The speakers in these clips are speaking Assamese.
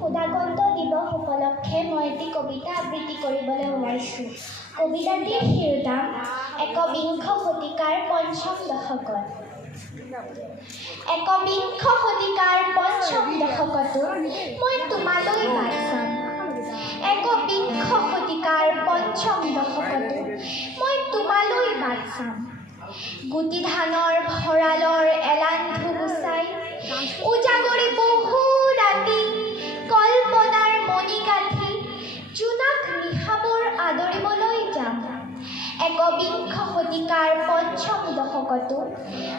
সুধাগন্ত দিৱস উপলক্ষে মই এটি কবিতা আবৃত্তি কৰিবলৈ ওলাইছোঁ। কবিতাটিৰ শিৰোনাম একবিংশ শতিকাৰ পঞ্চম দশকত। একবিংশ শতিকাৰ পঞ্চম দশকতো মই তোমালৈ বাট চাম। একবিংশ শতিকাৰ পঞ্চম দশকতো মই তোমালৈ বাট চাম। গুটি ধানৰ ভঁৰালৰ এলান্ধু গুচাই উজাগৰি বহু ৰাতি কল্পনাৰ মণি কাঠি জোনাক নিশাবোৰ আদৰিবলৈ যাম। একবিংশ শতিকাৰ পঞ্চম দশকতো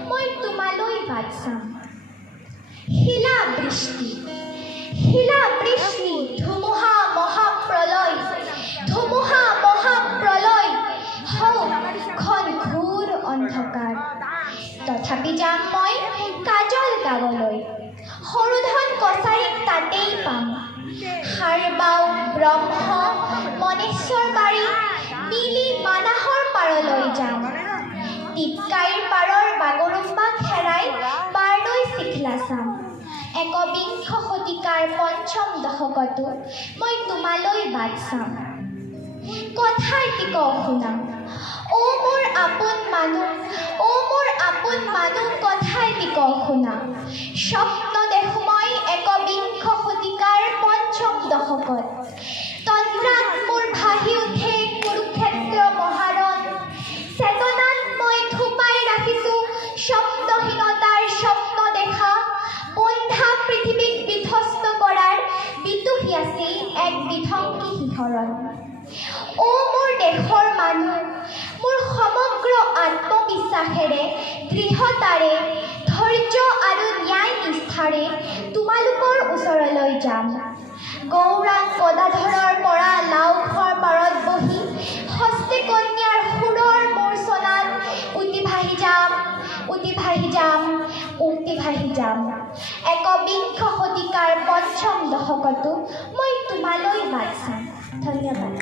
মই তোমালৈ বাট চাম। শিলা বৃষ্টি ধুমুহা মহাপ্ৰলয়, ধুমুহা মহাপ্ৰলয় হওক ঘন ঘোৰ অন্ধকাৰ। তথাপি যাম মই কাজল গাবলৈ, সৰুধন কছাৰীক তাতেই পাম। সাৰবাও ব্ৰহ্ম মনেশ্বৰ বাৰী মিলি মানাহৰ পাৰলৈ যাম। টিপকাইৰ পাৰৰ বাগৰুম্বাক হেৰাই বাৰদৈ চিখলা চাম। একবিংশ শতিকাৰ পঞ্চম দশকতো মই তোমালৈ বাট চাম। কথা এটি কওঁ শুনা, অ' মোৰ আপোন মানুহ, অ' মোৰ আপোন মানুহ, কথা এটি কওঁ শুনা। স্বপ্ন দেখোঁ মই একবিংশ শতিকাৰ পঞ্চম দশকত। তন্দ্ৰাত মোৰ ভাহি উঠে কুৰুক্ষেত্ৰ মহাৰণ। চেতনাত মই থোপাই ৰাখিছোঁ স্বপ্নহীনতাৰ স্বপ্ন দেখা। বন্ধা পৃথিৱীক বিধ্বস্ত কৰাৰ বিতুহি আছে এক বিধ্বংসী শিহৰণ। অ' মোৰ দেশৰ মানুহ, মোৰ সমগ্ৰ আত্মবিশ্বাসেৰে, দৃঢ়তাৰে, ধৈৰ্য আৰু ন্যায় নিষ্ঠাৰে তোমালোকৰ ওচৰলৈ যাম। গৌৰাং গদাধৰৰ পৰা লাওখোৱাৰ পাৰত বহি হস্তে কন্যাৰ সুৰৰ মূৰ্ছনাত উটি ভাহি যাম, উটি ভাহি যাম, উটি ভাহি যাম। একবিংশ শতিকাৰ পঞ্চম দশকতো মই তোমালৈ বাট চাম। ধন্যবাদ।